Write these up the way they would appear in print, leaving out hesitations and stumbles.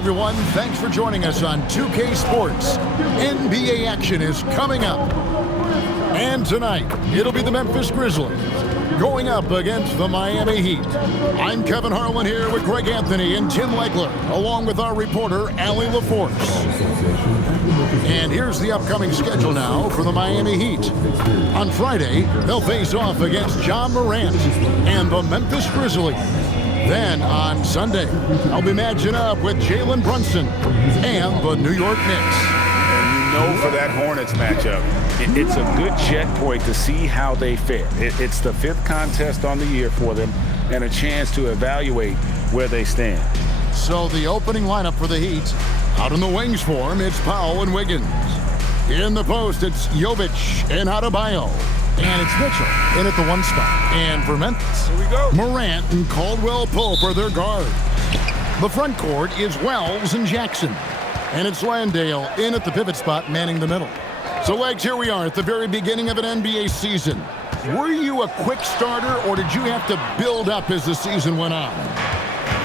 everyone. Thanks for joining us on 2K Sports. NBA action is coming up. And tonight, it'll be the Memphis Grizzlies going up against the Miami Heat. I'm Kevin Harlan here with Greg Anthony and Tim Legler, along with our reporter, Allie LaForce. And here's the upcoming schedule now for the Miami Heat. On Friday, they'll face off against John Morant and the Memphis Grizzlies. Then on Sunday, I'll be matching up with Jalen Brunson and the New York Knicks. For that Hornets matchup, it's a good checkpoint to see how they fare. It's the 5th contest on the year for them and a chance to evaluate where they stand. So the opening lineup for the Heat, out in the wings for him, it's Powell and Wiggins. In the post, it's Jovic and Adebayo. And it's Mitchell in at the 1 spot. And for Memphis, here we go. Morant and Caldwell Pope are their guards. The front court is Wells and Jackson. And it's Landale in at the pivot spot, manning the middle. So, Legs, here we are at the very beginning of an NBA season. Were you a quick starter, or did you have to build up as the season went on?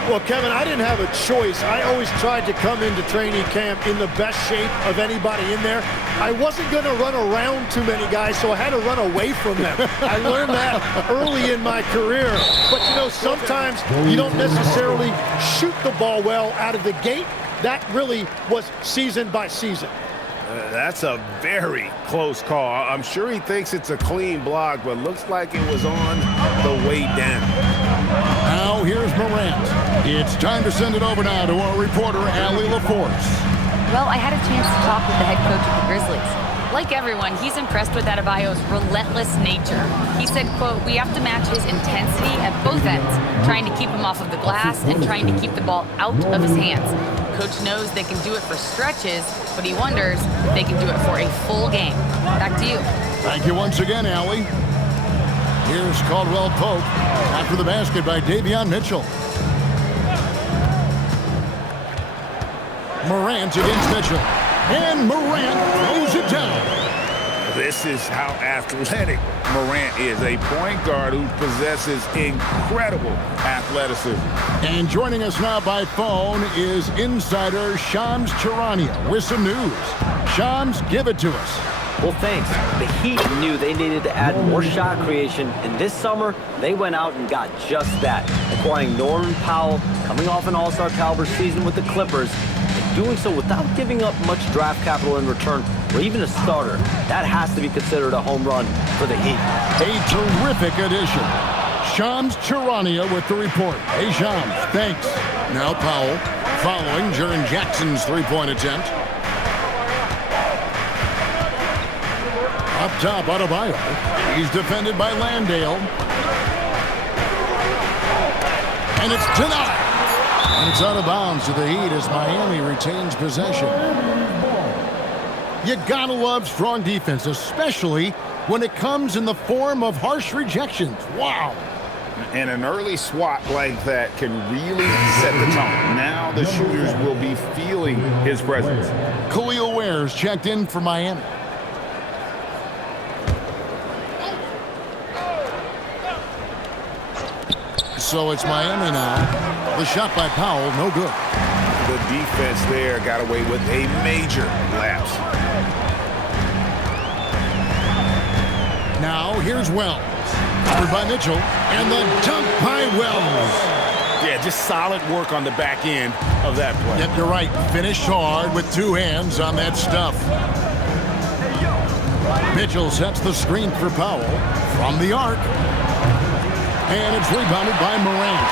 Well, Kevin, I didn't have a choice. I always tried to come into training camp in the best shape of anybody in there. I wasn't going to run around too many guys, so I had to run away from them. I learned that early in my career. But, you know, sometimes you don't necessarily shoot the ball well out of the gate. That really was season by season. That's a very close call. I'm sure he thinks it's a clean block, but looks like it was on the way down. Now here's Morant. It's time to send it over now to our reporter, Allie LaForce. Well, I had a chance to talk with the head coach of the Grizzlies. Like everyone, he's impressed with Adebayo's relentless nature. He said, quote, "We have to match his intensity at both ends, trying to keep him off of the glass and trying to keep the ball out of his hands. Coach knows they can do it for stretches, but he wonders if they can do it for a full game." Back to you. Thank you once again, Allie. Here's Caldwell Pope after the basket by Davion Mitchell. Morant against Mitchell. And Morant throws it down. This is how athletic Morant is, a point guard who possesses incredible athleticism. And joining us now by phone is insider Shams Charania with some news. Shams, give it to us. Well, thanks. The Heat knew they needed to add more shot creation, and this summer, they went out and got just that, acquiring Norman Powell, coming off an all-star caliber season with the Clippers, and doing so without giving up much draft capital in return, or even a starter. That has to be considered a home run for the Heat. A terrific addition. Shams Charania with the report. Hey, Shams, thanks. Now Powell following Jaren Jackson's three-point attempt. Up top, Adebayo. He's defended by Landale. And it's denied. And it's out of bounds to the Heat as Miami retains possession. You gotta love strong defense, especially when it comes in the form of harsh rejections. Wow. And an early swat like that can really set the tone. Now the shooters will be feeling his presence. Khalil Ware's checked in for Miami. So it's Miami now. The shot by Powell, no good. The defense there got away with a major lapse. Now here's Wells. Covered by Mitchell. And the dunk by Wells. Yeah, just solid work on the back end of that play. Yep, you're right. Finished hard with 2 hands on that stuff. Mitchell sets the screen for Powell from the arc. And it's rebounded by Morant.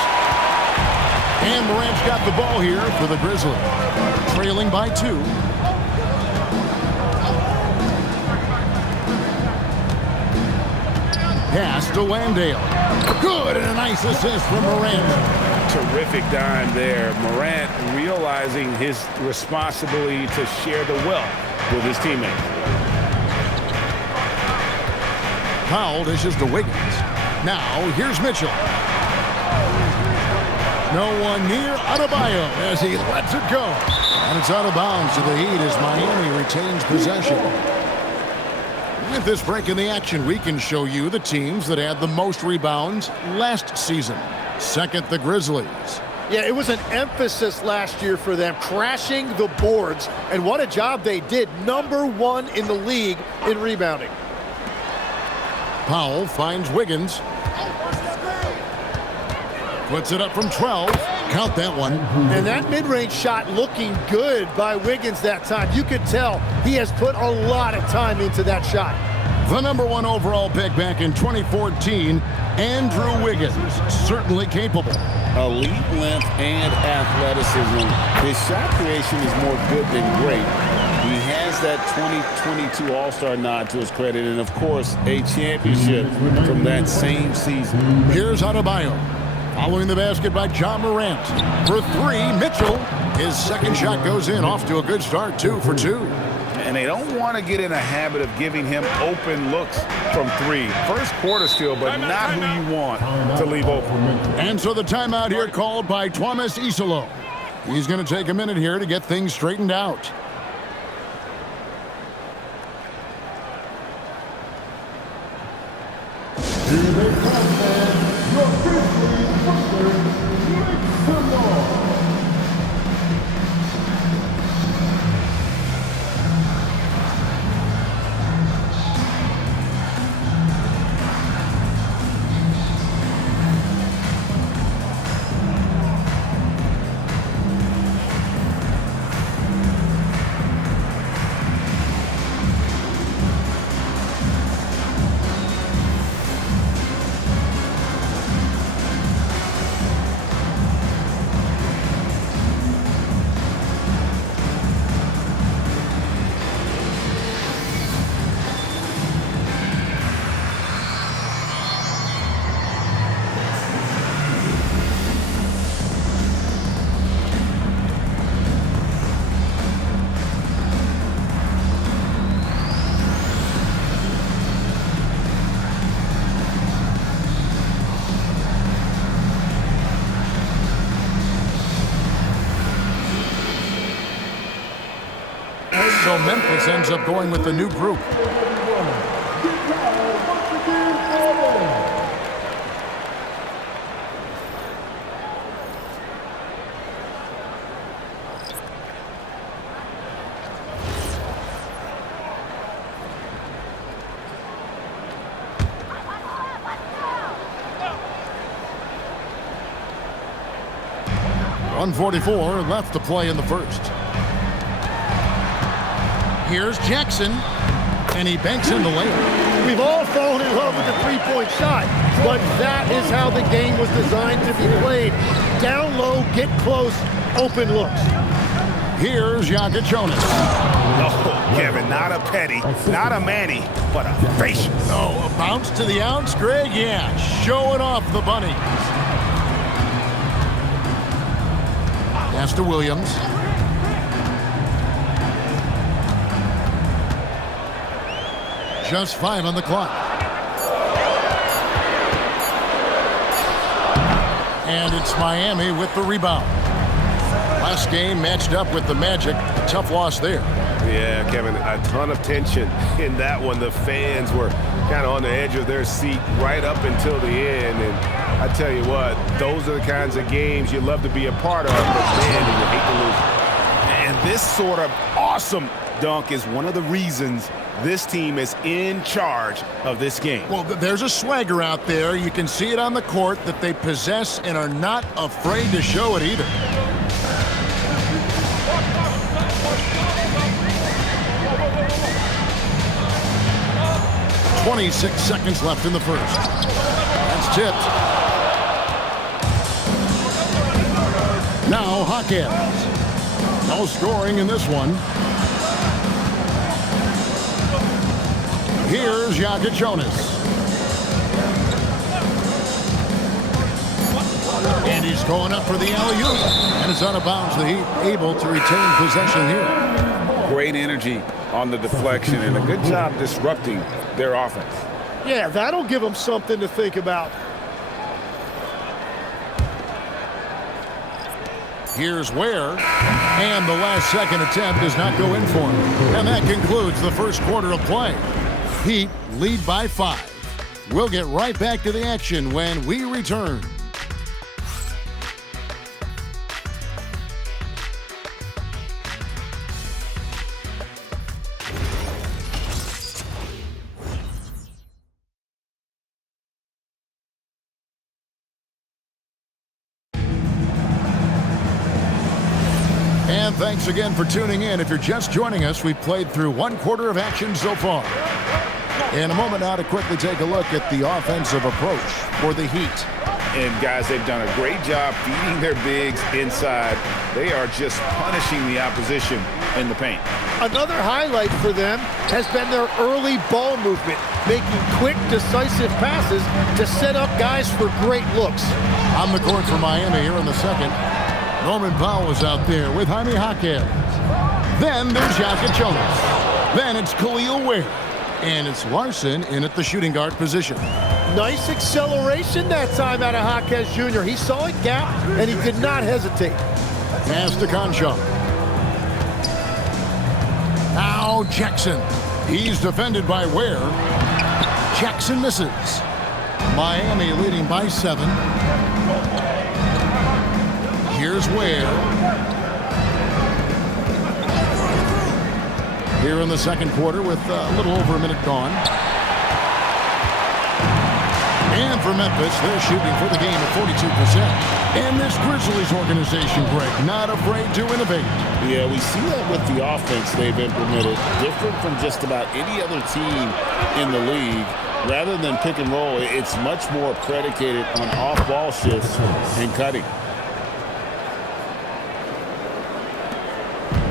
And Morant's got the ball here for the Grizzlies. Trailing by 2. Pass to Landale. Good, and a nice assist from Morant. Terrific dime there. Morant realizing his responsibility to share the wealth with his teammates. Powell dishes to Wiggins. Now, here's Mitchell. No one near Adebayo as he lets it go. And it's out of bounds to the Heat as Miami retains possession. With this break in the action, we can show you the teams that had the most rebounds last season. Second, the Grizzlies. Yeah, it was an emphasis last year for them, crashing the boards, and what a job they did. #1 in the league in rebounding. Powell finds Wiggins. Puts it up from 12. Count that one. And that mid-range shot looking good by Wiggins that time. You could tell he has put a lot of time into that shot. The #1 overall pick back in 2014, Andrew Wiggins, certainly capable. Elite length and athleticism. His shot creation is more good than great. He has that 2022 All-Star nod to his credit, and of course, a championship from that same season. Here's Adebayo. Following the basket by John Morant. For 3, Mitchell. His second shot goes in, off to a good start, 2 for 2. And they don't want to get in a habit of giving him open looks from 3. First quarter still, but not who you want to leave open. And so the timeout here called by Thomas Isolo. He's going to take a minute here to get things straightened out. Here they come, man. Your Grizzlies first, make some noise. So Memphis ends up going with the new group. .144 left to play in the first. Here's Jackson, and he banks in the layup. We've all fallen in love with the three-point shot, but that is how the game was designed to be played. Down low, get close, open looks. Here's Jonas. Oh, Kevin, not a petty, not a Manny, but a facial. Oh, a bounce to the ounce, Greg? Yeah, showing off the bunny. Pass to Williams. Just 5 on the clock. And it's Miami with the rebound. Last game matched up with the Magic. A tough loss there. Yeah, Kevin, a ton of tension in that one. The fans were kind of on the edge of their seat right up until the end. And I tell you what, those are the kinds of games you love to be a part of, but man, you hate to lose. And this sort of awesome dunk is one of the reasons this team is in charge of this game. Well, there's a swagger out there. You can see it on the court that they possess and are not afraid to show it either. .26 seconds left in the first. That's tipped. Now Hawkins. No scoring in this one. Here's Jonas. And he's going up for the alley-oop. And it's out of bounds. The Heat able to retain possession here. Great energy on the deflection and a good job disrupting their offense. Yeah, that'll give them something to think about. Here's Ware, and the last second attempt does not go in for him. And that concludes the first quarter of play. Heat lead by 5. We'll get right back to the action when we return. And thanks again for tuning in. If you're just joining us, we've played through one quarter of action so far. In a moment now to quickly take a look at the offensive approach for the Heat. And guys, they've done a great job feeding their bigs inside. They are just punishing the opposition in the paint. Another highlight for them has been their early ball movement, making quick, decisive passes to set up guys for great looks. On the court for Miami here in the second. Norman Powell is out there with Jaime Jaquez. Then there's Jokic Jonas. Then it's Khalil Ware. And it's Larson in at the shooting guard position. Nice acceleration that time out of Jaquez Jr. He saw a gap, and he did not hesitate. Pass to Conchar. Now Jackson. He's defended by Ware. Jackson misses. Miami leading by 7. Here's Ware. Here in the second quarter with a little over a minute gone. And for Memphis, they're shooting for the game at 42%. And this Grizzlies organization, Greg, not afraid to innovate. Yeah, we see that with the offense they've implemented. Different from just about any other team in the league. Rather than pick and roll, it's much more predicated on off-ball shifts and cutting.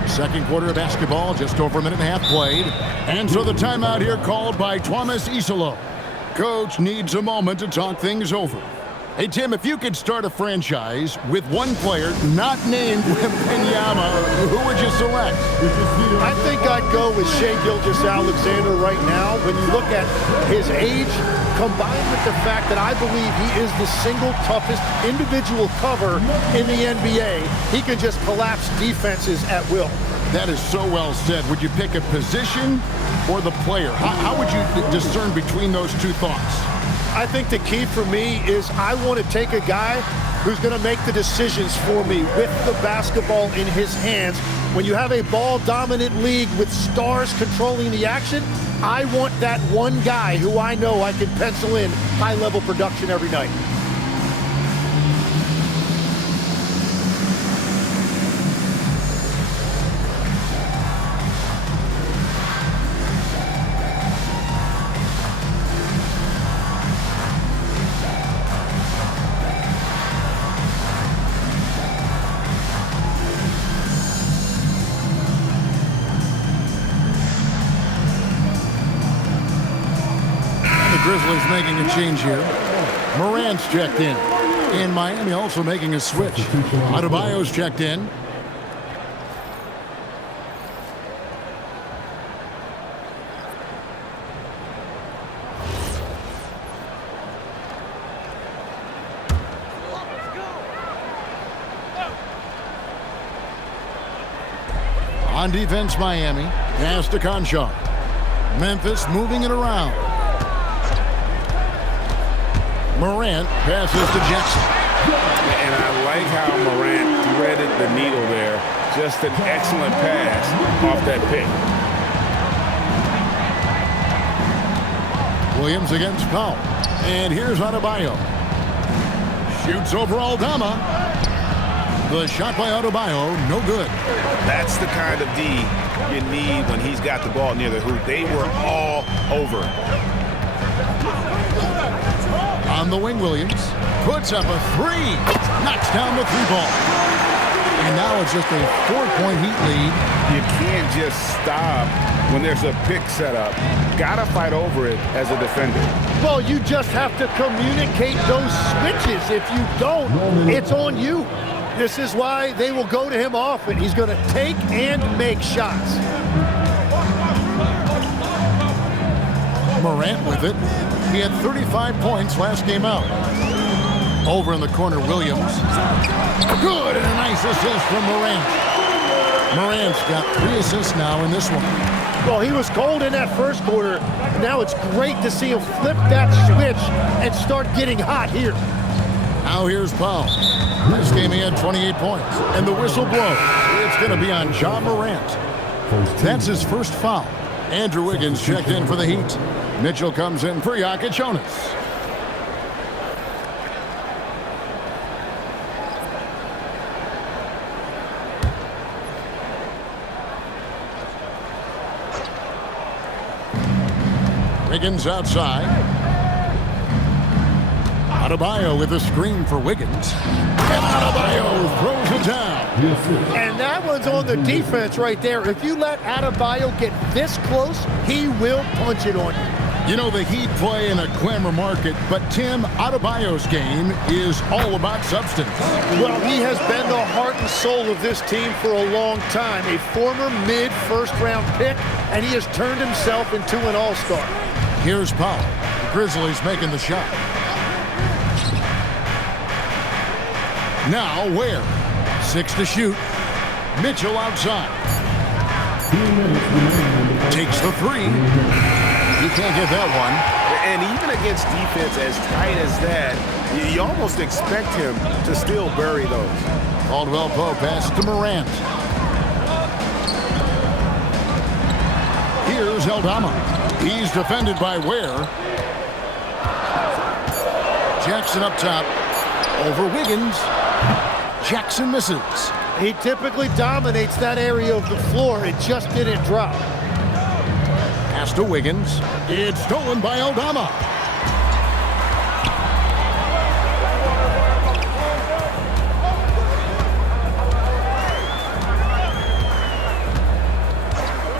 Second quarter of basketball, just over a minute and a half played. And so the timeout here called by Thomas Isolo. Coach needs a moment to talk things over. Hey, Tim, if you could start a franchise with one player not named Wembanyama, who would you select? I think I'd go with Shai Gilgeous-Alexander right now. When you look at his age, combined with the fact that I believe he is the single toughest individual cover in the NBA, he can just collapse defenses at will. That is so well said. Would you pick a position or the player? How would you discern between those two thoughts? I think the key for me is I want to take a guy who's going to make the decisions for me with the basketball in his hands. When you have a ball-dominant league with stars controlling the action, I want that one guy who I know I can pencil in high-level production every night. Grizzlies making a change here. Morant's checked in. And Miami also making a switch. Adebayo's checked in. On defense, Miami. Pass to Conchar. Memphis moving it around. Morant passes to Jackson. And I like how Morant threaded the needle there. Just an excellent pass off that pick. Williams against Powell. And here's Adebayo. Shoots over Aldama. The shot by Adebayo, no good. That's the kind of D you need when he's got the ball near the hoop. They were all over. On the wing, Williams puts up a 3. Knocks down the 3-ball. And now it's just a 4-point Heat lead. You can't just stop when there's a pick set up. Gotta fight over it as a defender. Well, you just have to communicate those switches. If you don't, it's on you. This is why they will go to him often. He's going to take and make shots. Morant with it. He had 35 points last game out. Over in the corner, Williams. Good, and a nice assist from Morant. Morant's got 3 assists now in this one. Well, he was cold in that first quarter. Now it's great to see him flip that switch and start getting hot here. Now here's Powell. This game he had 28 points. And the whistle blows. It's going to be on Ja Morant. That's his first foul. Andrew Wiggins checked in for the Heat. Mitchell comes in for Jokic Jonas. Wiggins outside. Adebayo with a screen for Wiggins. And Adebayo throws it down. And that one's on the defense right there. If you let Adebayo get this close, he will punch it on you. You know, the Heat play in a glamour market, but Tim, Adebayo's game is all about substance. Well, he has been the heart and soul of this team for a long time. A former mid-first-round pick, and he has turned himself into an all-star. Here's Powell. The Grizzlies making the shot. Now Ware. 6 to shoot. Mitchell outside. Takes the 3. He can't get that one. And even against defense as tight as that, you almost expect him to still bury those. Caldwell Pope pass to Morant. Here's Aldama. He's defended by Ware. Jackson up top. Over Wiggins. Jackson misses. He typically dominates that area of the floor. It just didn't drop. Pass to Wiggins. It's stolen by Aldama.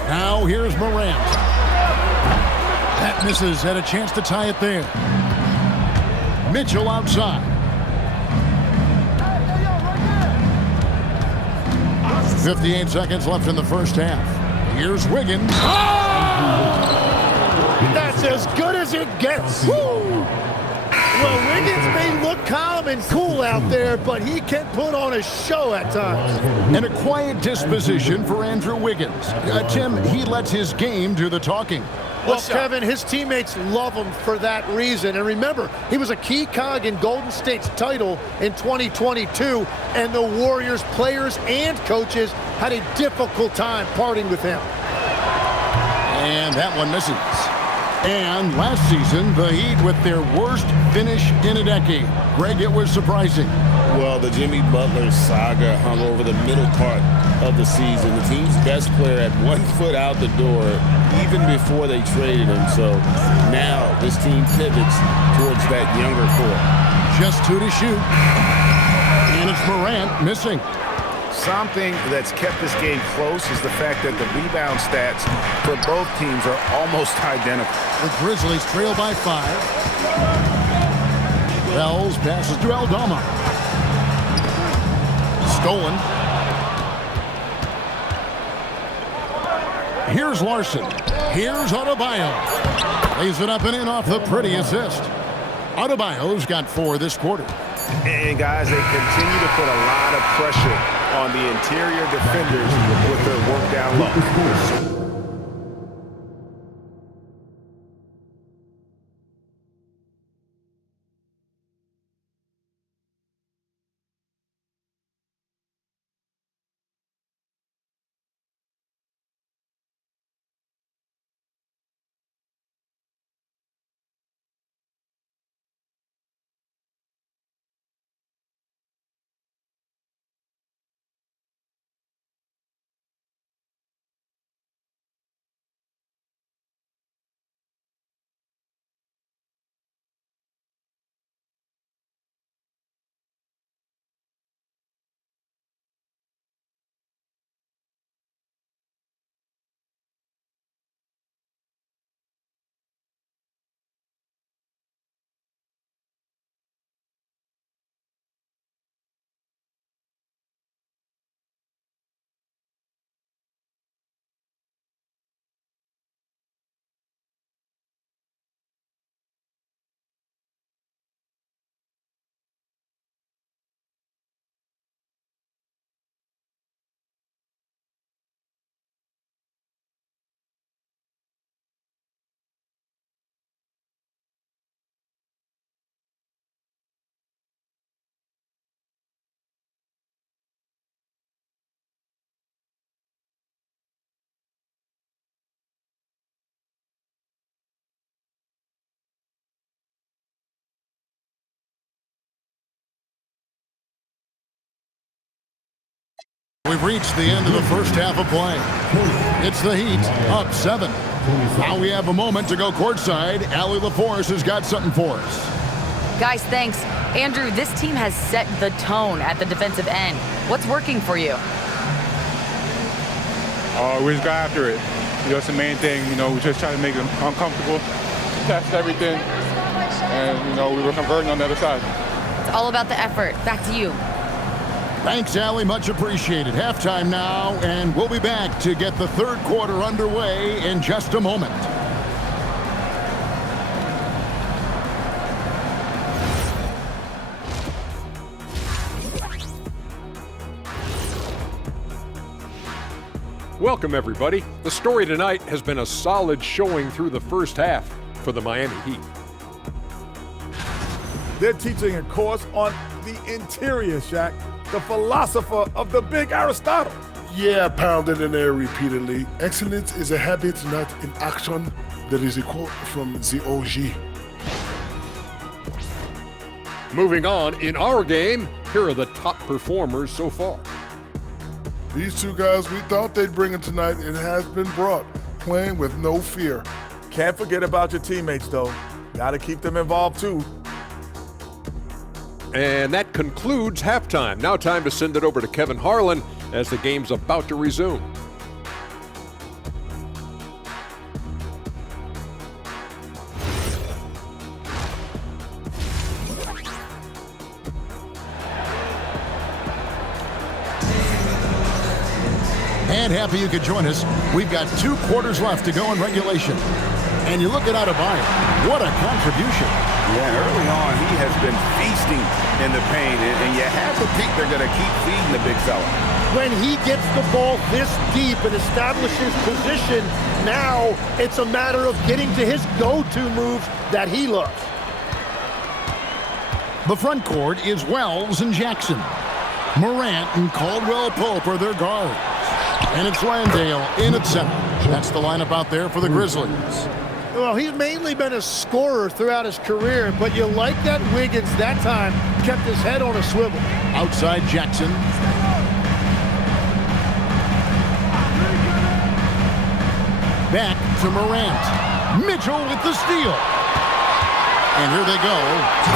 Now here's Morant. That misses. Had a chance to tie it there. Mitchell outside. 58 seconds left in the first half. Here's Wiggins. That's as good as it gets. Woo! Well, Wiggins may look calm and cool out there, but he can put on a show at times. And a quiet disposition for Andrew Wiggins. Tim, he lets his game do the talking. Well, Kevin, his teammates love him for that reason. And remember, he was a key cog in Golden State's title in 2022, and the Warriors players and coaches had a difficult time parting with him. And that one misses. And last season, the Heat with their worst finish in a decade. Greg, it was surprising. Well, the Jimmy Butler saga hung over the middle part of the season. The team's best player had 1 foot out the door even before they traded him. So now this team pivots towards that younger core. Just 2 to shoot. And it's Morant missing. Something that's kept this game close is the fact that the rebound stats for both teams are almost identical. The Grizzlies trail by 5. Bells passes to Aldama. Stolen. Here's Larson. Here's Adebayo. Lays it up and in off the pretty assist. Adebayo's got 4 this quarter. And guys, they continue to put a lot of pressure on the interior defenders with their work down low. We've reached the end of the first half of play. It's the Heat up 7. Now we have a moment to go courtside. Allie LaForce has got something for us. Guys, thanks. Andrew, this team has set the tone at the defensive end. What's working for you? We just got after it. That's the main thing. We just try to make them uncomfortable, test everything, and, we were converting on the other side. It's all about the effort. Back to you. Thanks, Allie. Much appreciated. Halftime now, and we'll be back to get the third quarter underway in just a moment. Welcome, everybody. The story tonight has been a solid showing through the first half for the Miami Heat. They're teaching a course on the interior, Shaq, the philosopher of the big Aristotle. Yeah, pounded in there repeatedly. Excellence is a habit, not an action. That is a quote from the OG. Moving on, in our game, here are the top performers so far. These two guys, we thought they'd bring it tonight, and it has been brought, playing with no fear. Can't forget about your teammates, though. Got to keep them involved, too. And that concludes halftime. Now time to send it over to Kevin Harlan as the game's about to resume. And happy you could join us. We've got 2 quarters left to go in regulation. And you look at Adebayo, what a contribution. Yeah, and early on, he has been feasting in the paint, and you have to think they're going to keep feeding the big fella. When he gets the ball this deep and establishes position, now it's a matter of getting to his go-to moves that he loves. The front court is Wells and Jackson. Morant and Caldwell Pope are their guards. And it's Landale in at center. That's the lineup out there for the Grizzlies. Well, he's mainly been a scorer throughout his career, but you like that Wiggins that time kept his head on a swivel. Outside Jackson. Back to Morant. Mitchell with the steal. And here they go.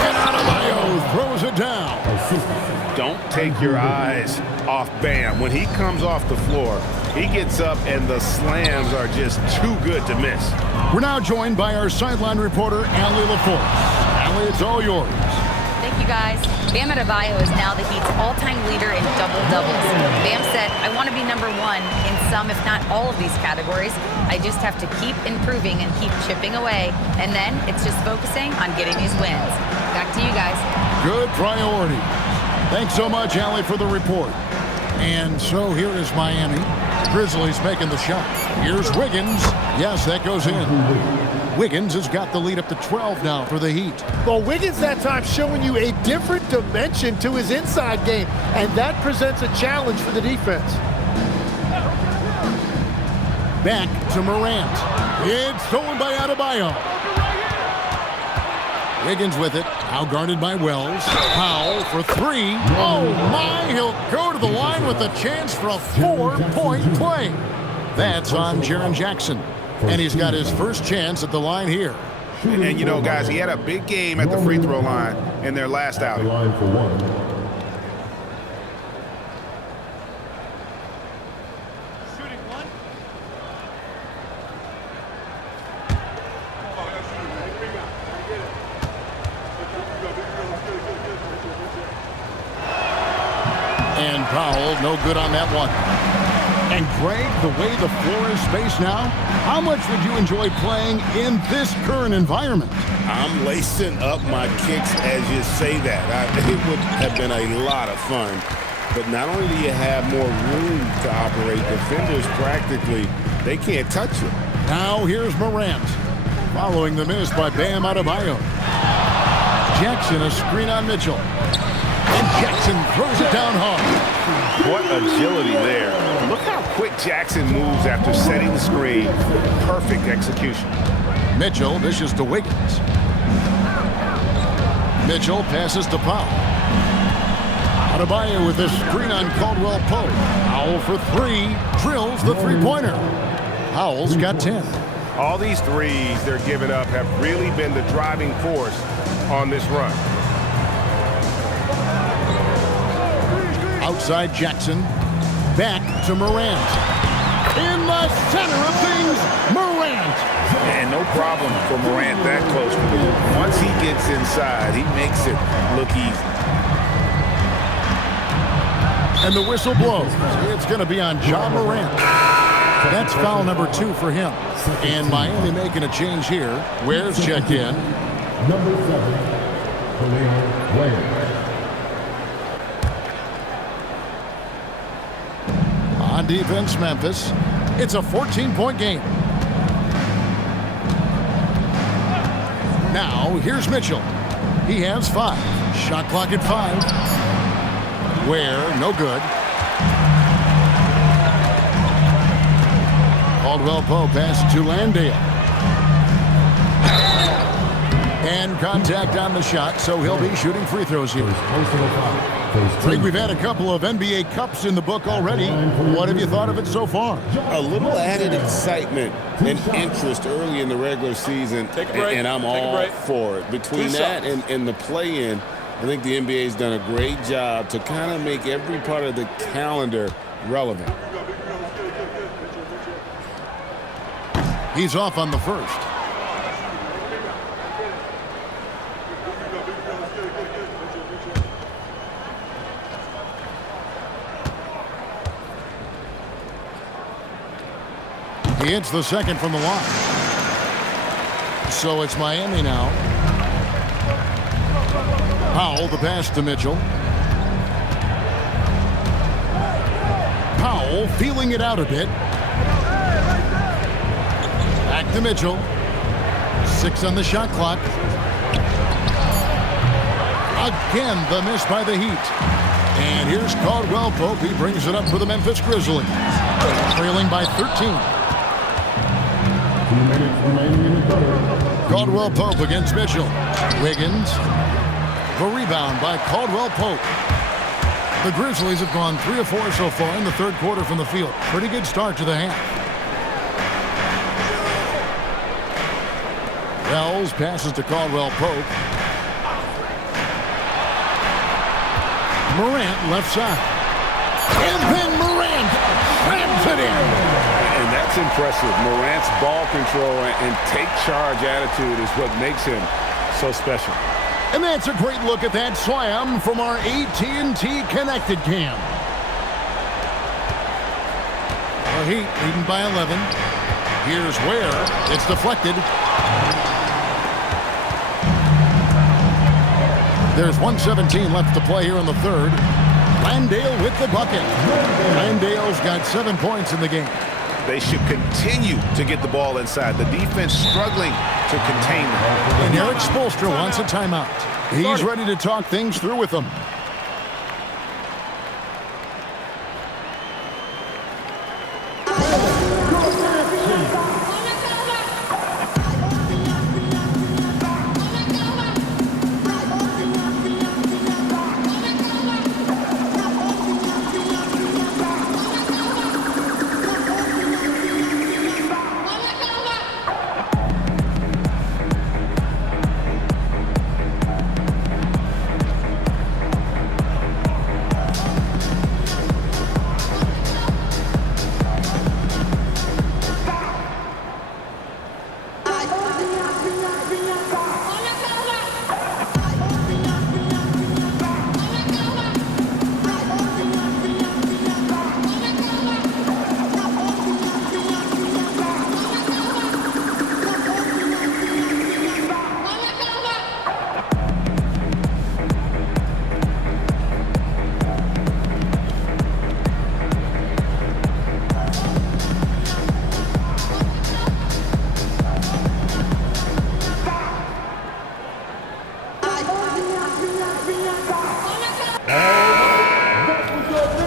And Adebayo throws it down. Don't take your eyes off Bam. When he comes off the floor, he gets up and the slams are just too good to miss. We're now joined by our sideline reporter, Allie LaForce. Allie, it's all yours. Thank you, guys. Bam Adebayo is now the Heat's all-time leader in double-doubles. Bam said, I want to be number 1 in some, if not all of these categories. I just have to keep improving and keep chipping away. And then it's just focusing on getting these wins. Back to you guys. Good priority. Thanks so much, Allie, for the report. And so here is Miami. Grizzlies making the shot. Here's Wiggins. Yes, that goes in. Wiggins has got the lead up to 12 now for the Heat. Well, Wiggins that time showing you a different dimension to his inside game, and that presents a challenge for the defense. Back to Morant. It's stolen by Adebayo. Wiggins with it. Now guarded by Wells. Powell for 3. Oh, my. He'll go to the line with a chance for a 4-point play. That's on Jaren Jackson. And he's got his first chance at the line here. And guys, he had a big game at the free throw line in their last outing. And Powell, no good on that one. And Greg, the way the floor is spaced now, how much would you enjoy playing in this current environment? I'm lacing up my kicks as you say that. It would have been a lot of fun. But not only do you have more room to operate, defenders practically, they can't touch you. Now here's Morant, following the miss by Bam Adebayo. Jackson, a screen on Mitchell. And Jackson throws it down hard. What agility there. Look how quick Jackson moves after setting the screen. Perfect execution. Mitchell dishes to Wiggins. Mitchell passes to Powell. Adebayo with a screen on Caldwell Pope. Powell for 3, drills the three-pointer. Powell's got 10. All these threes they're giving up have really been the driving force on this run. Outside Jackson. Back to Morant. In the center of things, Morant. And no problem for Morant that close to the hoop. Once he gets inside, he makes it look easy. And the whistle blows. It's going to be on Ja Morant. That's foul number 2 for him. And Miami making a change here. Ware's checked in. Number 7, Ware. On defense, Memphis. It's a 14-point game. Now, here's Mitchell. He has 5. Shot clock at 5. Ware, no good. Caldwell Pope passes to Landale. And contact on the shot, so he'll be shooting free throws here. Greg, we've had a couple of NBA Cups in the book already. What have you thought of it so far? A little added excitement and interest early in the regular season, and I'm all for it. Between that and the play-in, I think the NBA's done a great job to kind of make every part of the calendar relevant. He's off on the first. He hits the second from the line. So it's Miami now. Powell, the pass to Mitchell. Powell feeling it out a bit. Back to Mitchell. 6 on the shot clock. Again, the miss by the Heat. And here's Caldwell Pope. He brings it up for the Memphis Grizzlies. Trailing by 13. 2 minutes remaining in the third. Caldwell Pope against Mitchell. Wiggins. The rebound by Caldwell Pope. The Grizzlies have gone 3 of 4 so far in the third quarter from the field. Pretty good start to the half. Wells passes to Caldwell Pope. Morant left side. And then Morant slams it in. And that's impressive. Morant's ball control and take charge attitude is what makes him so special. And that's a great look at that slam from our AT&T Connected Cam. The Heat leading by 11. Here's Ware. It's deflected. There's 1:17 left to play here in the third. Landale with the bucket. Landale's got 7 points in the game. They should continue to get the ball inside. The defense struggling to contain them. And Eric Spoelstra wants a timeout. He's ready to talk things through with them.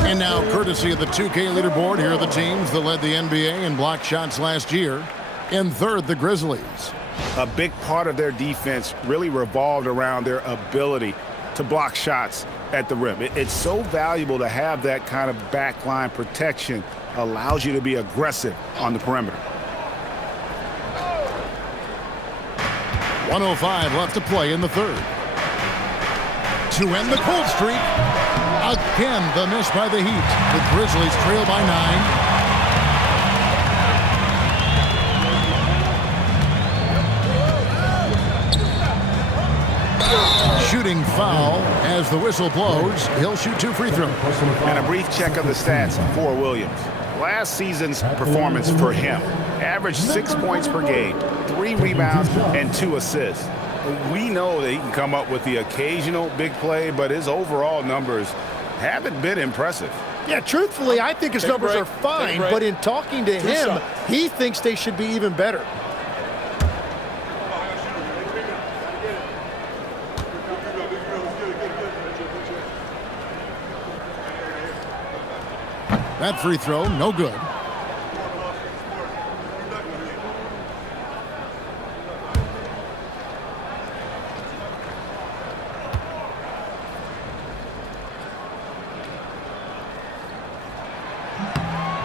And now, courtesy of the 2K leaderboard, here are the teams that led the NBA in block shots last year. In third, the Grizzlies. A big part of their defense really revolved around their ability to block shots at the rim. It's so valuable to have that kind of backline protection. Allows you to be aggressive on the perimeter. 1:05 left to play in the third. To end the cold streak, again the miss by the Heat. The Grizzlies trail by 9. Shooting foul as the whistle blows. He'll shoot 2 free throws. And a brief check of the stats for Williams. Last season's performance for him, averaged 6 points per game, 3 rebounds, and 2 assists. We know that he can come up with the occasional big play, but his overall numbers haven't been impressive. Yeah, truthfully, I think his numbers are fine, but in talking to him, he thinks they should be even better. That free throw, no good.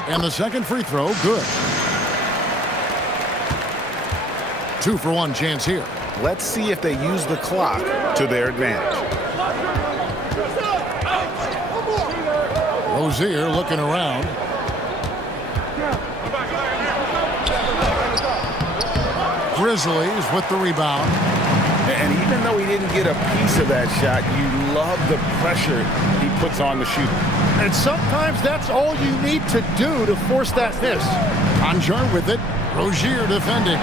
And the second free throw, good. 2-for-1 chance here. Let's see if they use the clock to their advantage. Rozier looking around. Grizzlies with the rebound. And even though he didn't get a piece of that shot, you love the pressure he puts on the shooter. And sometimes that's all you need to do to force that miss. Conjar with it. Rozier defending.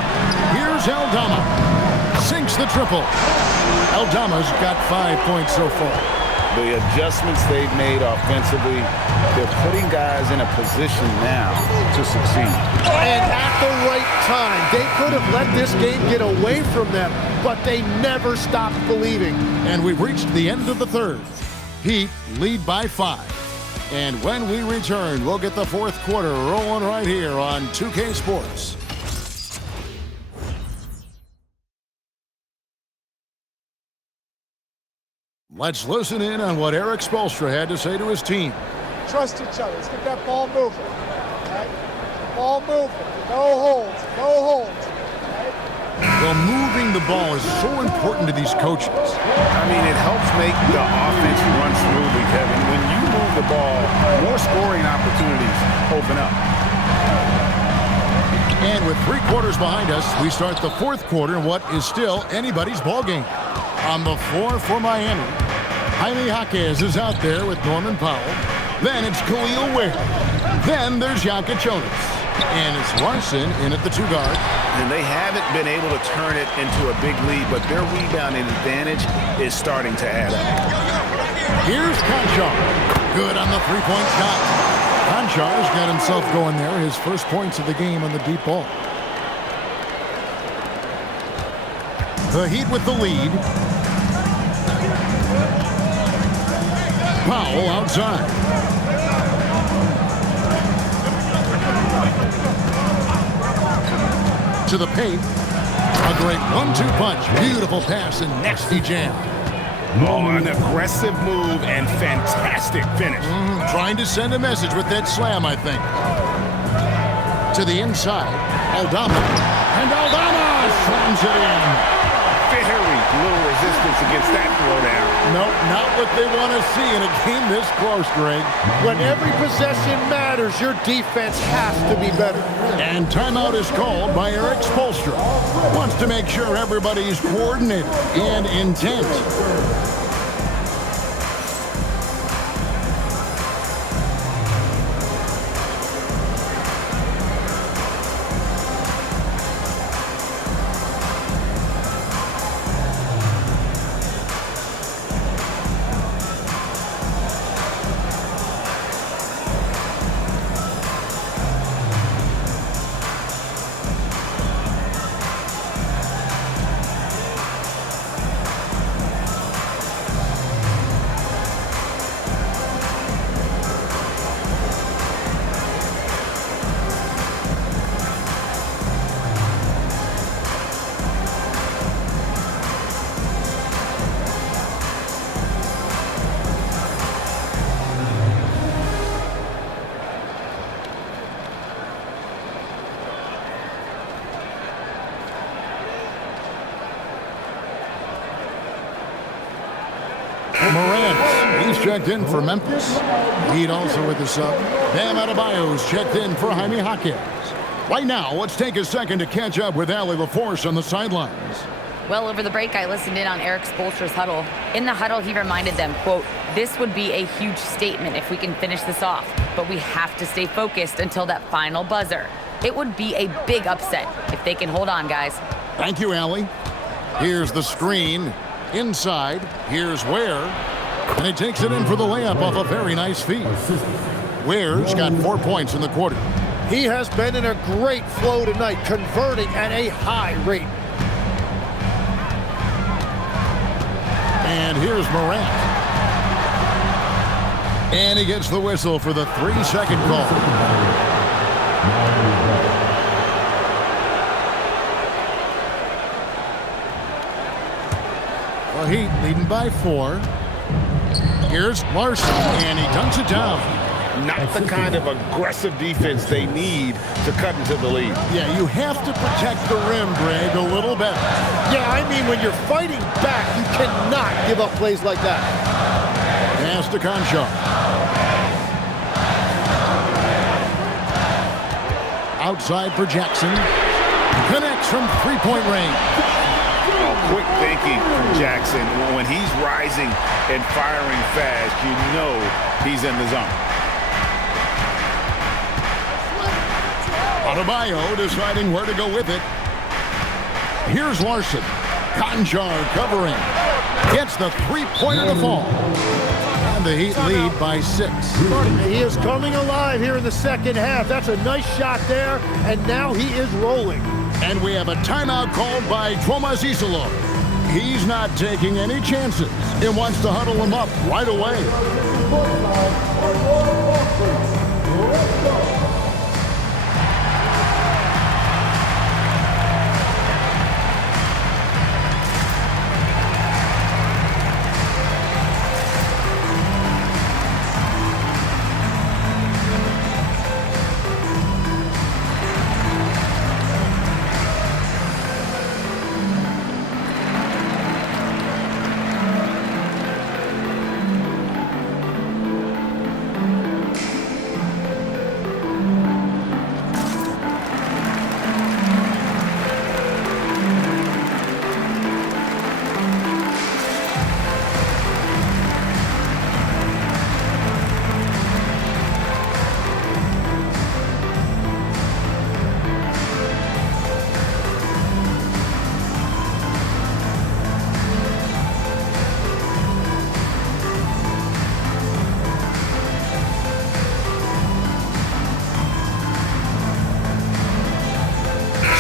Here's Aldama. Sinks the triple. Aldama's got 5 points so far. The adjustments they've made offensively, they're putting guys in a position now to succeed. And at the right time, they could have let this game get away from them, but they never stopped believing. And we've reached the end of the third. Heat lead by 5. And when we return, we'll get the fourth quarter rolling right here on 2K Sports. Let's listen in on what Eric Spoelstra had to say to his team. Trust each other. Let's get that ball moving. Right? Ball moving. No holds. No holds. Right? Well, moving the ball is so important to these coaches. I mean, it helps make the offense run smoothly, Kevin. When you move the ball, more scoring opportunities open up. And with 3 quarters behind us, we start the fourth quarter in what is still anybody's ball game. On the floor for Miami, Jaime Jaquez is out there with Norman Powell. Then it's Khalil Ware. Then there's Jokic Jonas. And it's Larson in at the 2 guard. And they haven't been able to turn it into a big lead, but their rebounding advantage is starting to add up. Here's Conchar. Good on the 3-point shot. Conchar's got himself going there. His first points of the game on the deep ball. The Heat with the lead. Powell outside. To the paint. A great 1-2 punch. Beautiful pass and nasty jam. Oh, an aggressive move and fantastic finish. Trying to send a message with that slam, I think. To the inside. Aldama. And Aldama slams it in. Very little resistance against that throwdown. No, not what they want to see in a game this close, Greg. When every possession matters, your defense has to be better. And timeout is called by Eric Spoelstra. Wants to make sure everybody's coordinated and intent. He's checked in for Memphis. Heat also with the sub. Bam Adebayo's checked in for Jaime Jaquez. Right now, let's take a second to catch up with Allie LaForce on the sidelines. Well, over the break, I listened in on Eric Spoelstra's huddle. In the huddle, he reminded them, quote, "This would be a huge statement if we can finish this off, but we have to stay focused until that final buzzer. It would be a big upset if they can hold on, guys." Thank you, Allie. Here's the screen. Inside, here's Ware. And he takes it in for the layup off a very nice feed. Ware's got 4 points in the quarter. He has been in a great flow tonight, converting at a high rate. And here's Morant. And he gets the whistle for the 3-second call. The Heat leading by 4. Here's Larson, and he dunks it down. Not the kind of aggressive defense they need to cut into the lead. Yeah, you have to protect the rim, Greg, a little better. Yeah, I mean, when you're fighting back, you cannot give up plays like that. Pass to Conchar. Outside for Jackson. Connects from three-point range. Oh, quick thinking from Jackson. When he's rising and firing fast, you know he's in the zone. Adebayo deciding where to go with it. Here's Larson. Conchar covering. Gets the three-pointer to fall. And the Heat lead by 6. He is coming alive here in the second half. That's a nice shot there, and now he is rolling. And we have a timeout called by Thomas Isolo. He's not taking any chances. He wants to huddle him up right away.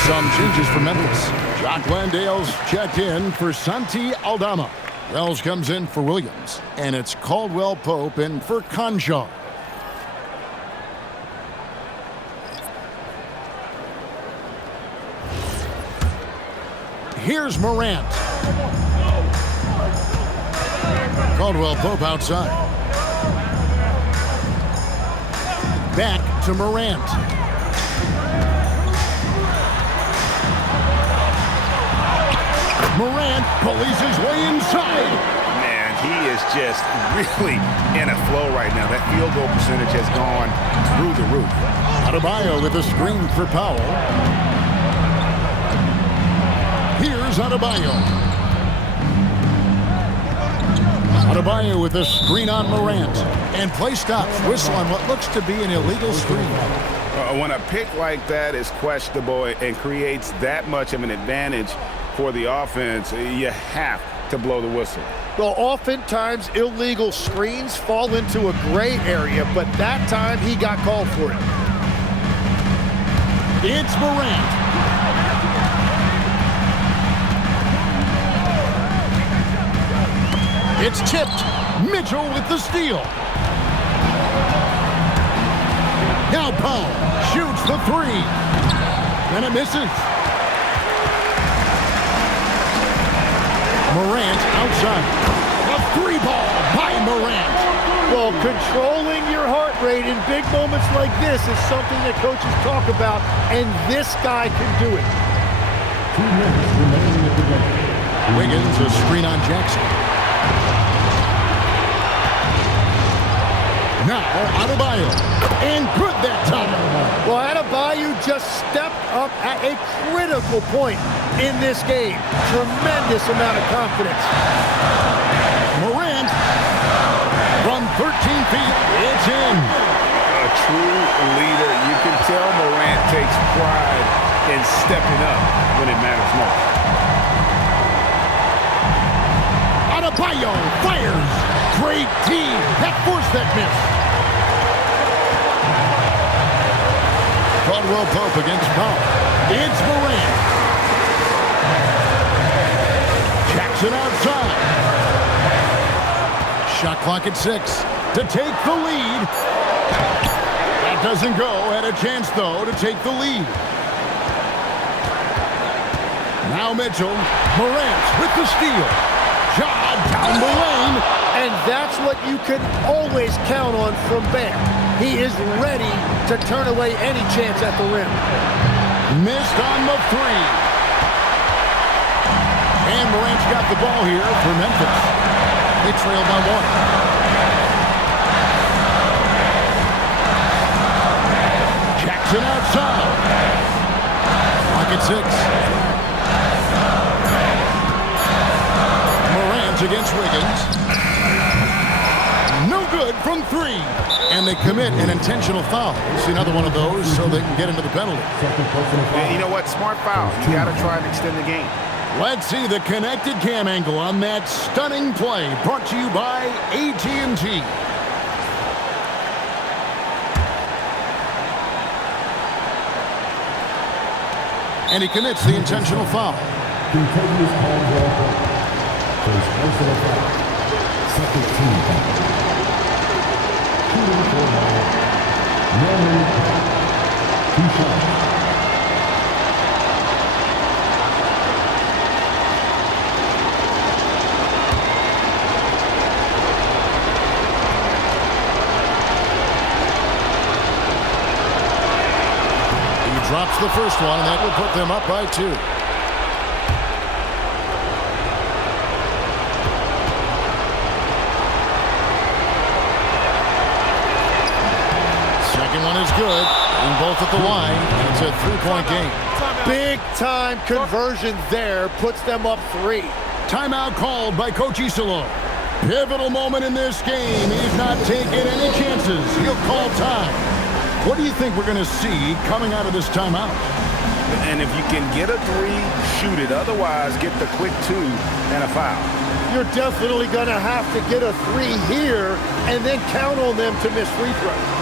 Some changes for Memphis. Jock Landale's checked in for Santi Aldama. Wells comes in for Williams. And it's Caldwell Pope in for Conchar. Here's Morant. Caldwell Pope outside. Back to Morant. Morant pulleys his way inside. Man, he is just really in a flow right now. That field goal percentage has gone through the roof. Adebayo with a screen for Powell. Here's Adebayo. Adebayo with a screen on Morant. And play stops. Whistle on what looks to be an illegal screen. When a pick like that is questionable and creates that much of an advantage for the offense, you have to blow the whistle. Well, oftentimes illegal screens fall into a gray area, but that time he got called for it. It's Morant. It's tipped. Mitchell with the steal. Now Powell shoots the 3. And it misses. Morant outside. A 3-ball by Morant. Well, controlling your heart rate in big moments like this is something that coaches talk about, and this guy can do it. 2 minutes remaining at the game. Wiggins, a screen on Jackson. Now, Adebayo. And good that time. Well, Adebayo just stepped up at a critical point in this game. Tremendous amount of confidence. Morant from 13 feet. It's in. A true leader. You can tell Morant takes pride in stepping up when it matters most. Adebayo fires. Great team. That forced that miss. Caldwell Pope against Powell. It's Morant. Jackson outside. Shot clock at 6 to take the lead. That doesn't go. Had a chance, though, to take the lead. Now Mitchell. Morant with the steal. Shot down the lane. And that's what you can always count on from Bam. He is ready to turn away any chance at the rim. Missed on the 3. And Morant's got the ball here for Memphis. They trail by 1. Jackson outside. Clock at 6. Morant against Wiggins. No good from 3. And they commit an intentional foul. See another one of those so they can get into the penalty. Yeah, you know what? Smart foul. You got to try and extend the game. Let's see the connected cam angle on that stunning play. Brought to you by AT&T. And he commits the intentional foul. Continues Caldwell Pope. First personal foul. Second team foul. Shooting for Norman Powell. 2 shots. Drops the first one, and that will put them up by 2. Second one is good, and both at the line. It's a 3-point game. Big time conversion there, puts them up 3. Timeout called by Coach Isolo. Pivotal moment in this game. He's not taking any chances. He'll call time. What do you think we're going to see coming out of this timeout? And if you can get a 3, shoot it. Otherwise, get the quick 2 and a foul. You're definitely going to have to get a 3 here and then count on them to miss free throws.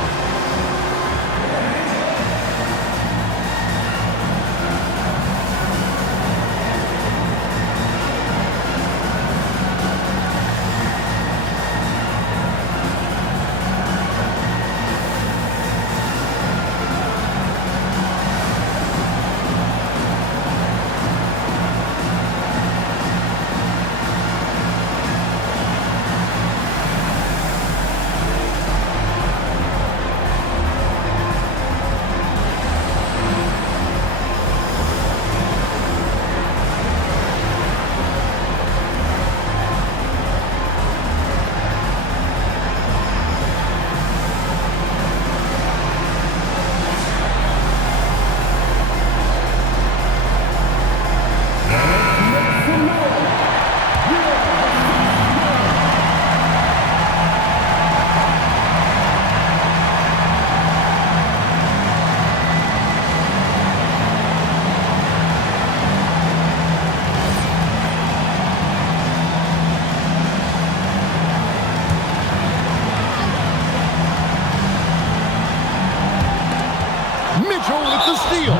With the steal.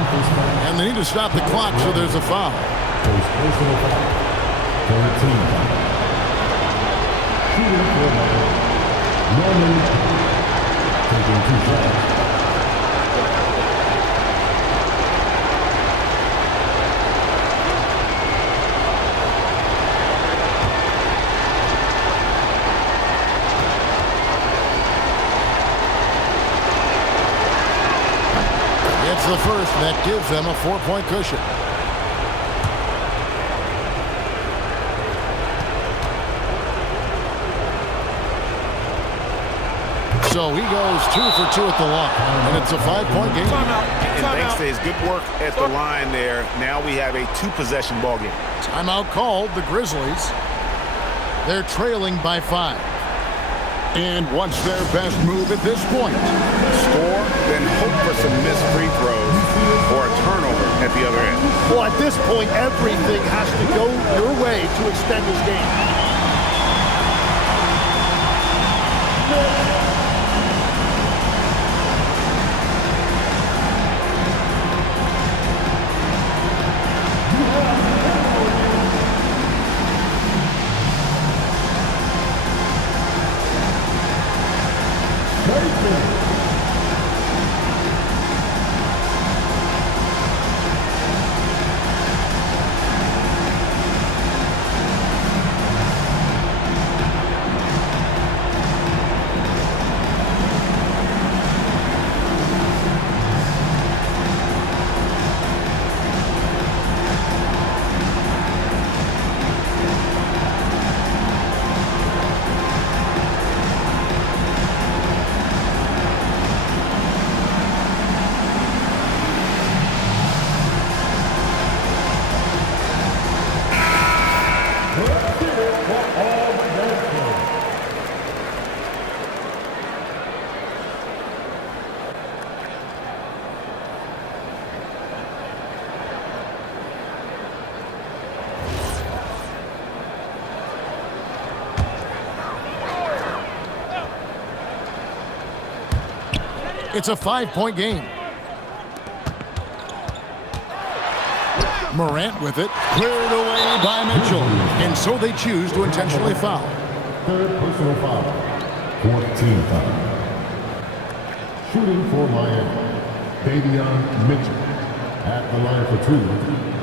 And they need to stop the clock, so there's a foul. First personal foul. 13 foul. Shooting for Norman Powell. Taking 2 shots. The first, that gives them a 4-point cushion. So he goes 2 for 2 at the line, and it's a 5-point game. And thanks to his good work at the line there, now we have a 2-possession ball game. Timeout called, the Grizzlies. They're trailing by 5. And what's their best move at this point? Score, then hope for some missed free throws or a turnover at the other end. Well, at this point, everything has to go your way to extend this game. It's a 5-point game. Morant with it, cleared away by Mitchell. And so they choose to intentionally foul. Third personal foul. 14th foul. Shooting for Miami. Davion Mitchell at the line for 2.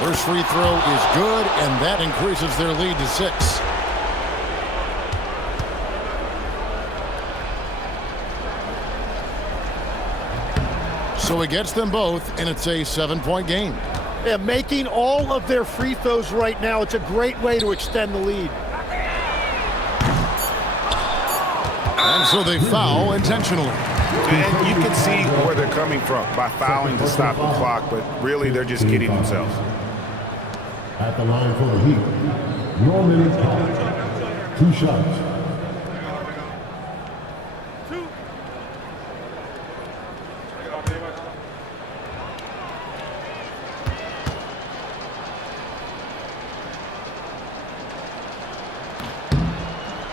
First free throw is good, and that increases their lead to 6. So he gets them both, and it's a 7-point game. Yeah, making all of their free throws right now, it's a great way to extend the lead. And so they foul intentionally. And you can see where they're coming from by fouling to stop the clock, but really they're just kidding themselves. At the line for the Heat, Norman Powell. 2 shots.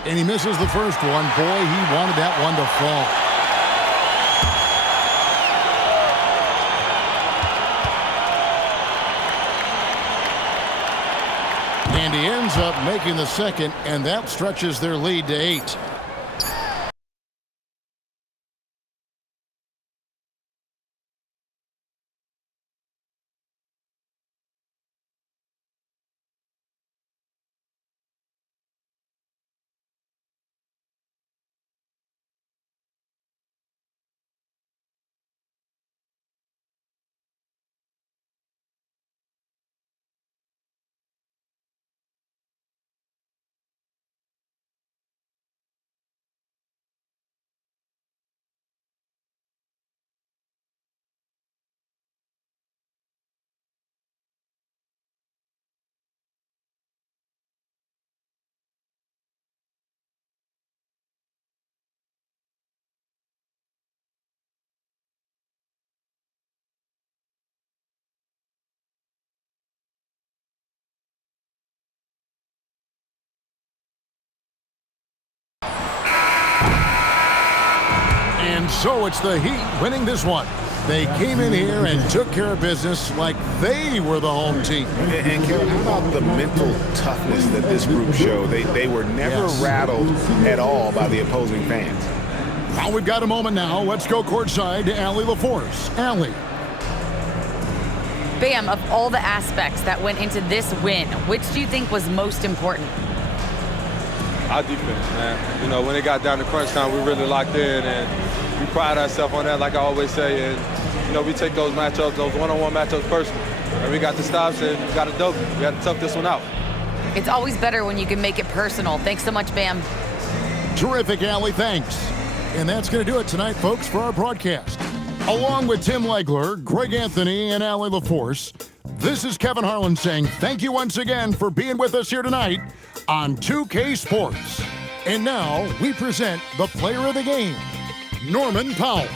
And he misses the first one. Boy, he wanted that one to fall. And he ends up making the second, and that stretches their lead to 8. And so it's the Heat winning this one. They came in here and took care of business like they were the home team. And Kevin, how about the mental toughness that this group showed? They were never rattled at all by the opposing fans. Well, we've got a moment now. Let's go courtside to Allie LaForce. Allie. Bam, of all the aspects that went into this win, which do you think was most important? Our defense, man. You know, when it got down to crunch time, we really locked in, and we pride ourselves on that, like I always say. And, you know, we take those matchups, those one-on-one matchups personal. And we got the stops and we got a W. We got to tough this one out. It's always better when you can make it personal. Thanks so much, Bam. Terrific, Allie. Thanks. And that's going to do it tonight, folks, for our broadcast. Along with Tim Legler, Greg Anthony, and Allie LaForce, this is Kevin Harlan saying thank you once again for being with us here tonight on 2K Sports. And now we present the player of the game, Norman Powell.